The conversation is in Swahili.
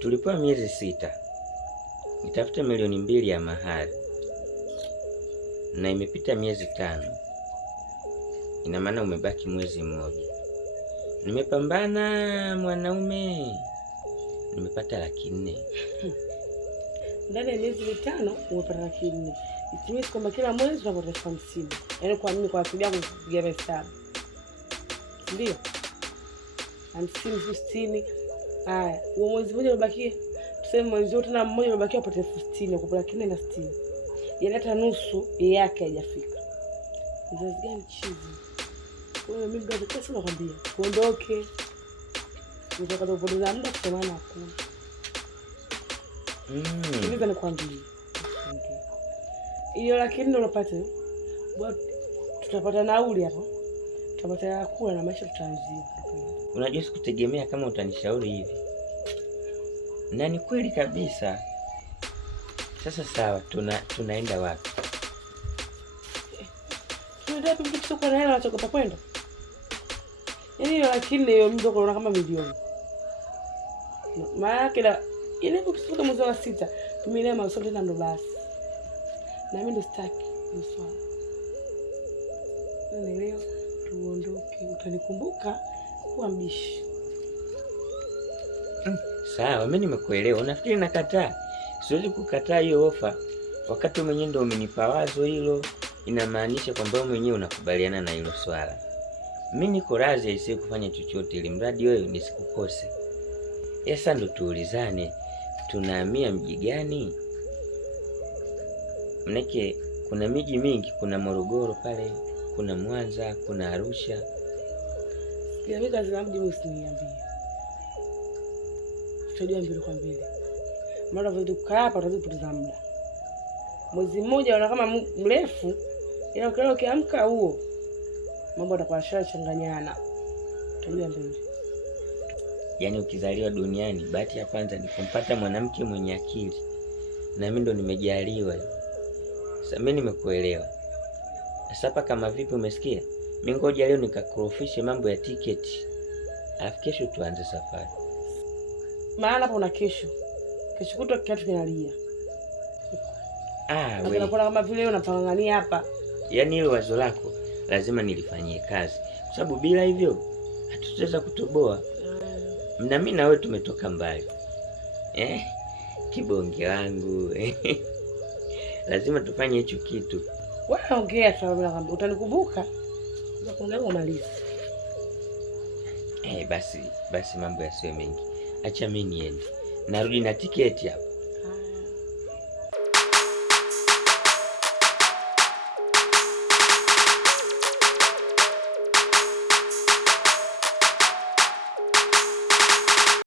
Tulipewa miezi 6 nitafute milioni 2 ya mahari, na imepita miezi 5. Ina maana umebaki mwezi mmoja. Nimepambana mwanaume, nimepata 400,000. Ndani ya miezi 5 umepata 400,000. Itimie kwamba kila mwezi unapata 50,000. Yaani kwa nini kwa akili yako kupiga hesabu? Ndio. 50, 60. Haya, huo mwezi mmoja umebakia. Tuseme mwezi wote na mmoja umebakia upate 60,000 kwa 460. Yaani hata nusu yake haijafika. Mzazi gani chizi? Wewe mimi ndio kesho nakwambia. Uondoke. Unataka kupoteza muda kwa maana hakuna. Niweza nikwambie. Hiyo lakini unapata. Tutapata nauli hapo. Tutapata ya kula na maisha tutaanzia. Unajua sikutegemea kama utanishauri hivi. Na ni kweli kabisa. Sasa sawa, tunaenda wapi? Tunaenda wapi mtu kwa hela anachokopa kwenda? Yaani lakini hiyo mtu unaona kama milioni. Maana kila ile ukifika mwezi wa 6, tumeelewa masomo tena ndo basi. Na mimi ndo sitaki mswala. Leo tuondoke, utanikumbuka kuwa mbishi. Sawa, mimi nimekuelewa. Unafikiri nakataa? Siwezi kukataa hiyo ofa. Wakati mwenyewe ndio umenipa wazo hilo, inamaanisha kwamba wewe mwenyewe unakubaliana na hilo swala. Mimi niko radhi isiye kufanya chochote ili mradi wewe nisikukose. Sasa ndo tuulizane, tunahamia mji gani? Mneke kuna miji mingi, kuna Morogoro pale, kuna Mwanza, kuna Arusha. Mimi kazi yangu mji usiniambie. Tutajua mbele kwa mbele. Mara vile tukaa hapa tutapoteza muda. Mwezi mmoja unaona kama mrefu, ila ukilala ukiamka huo mambo yatakuwa changanyana. Tutajua mbele. Yaani ukizaliwa duniani bahati ya kwanza ni kumpata mwanamke mwenye akili. Na mimi ndo nimejaliwa. Sasa mimi nimekuelewa. Sasa hapa kama vipi umesikia? Mimi ngoja leo nikakurofishe mambo ya tiketi. Alafu kesho tuanze safari. Maana hapo una kesho. Kesho kutwa kiatu kinalia. Wewe. Unakuwa kama vile unapangania hapa. Yaani hilo wazo lako lazima nilifanyie kazi. Kwa sababu bila hivyo hatutaweza kutoboa. Na mimi na wewe tumetoka mbali. Kibonge wangu. Lazima tufanye hicho kitu. Wewe ongea sababu nakwambia utanikumbuka. Unakuongea umalize. Basi mambo yasiwe mengi. Acha mimi niende. Narudi na tiketi hapo.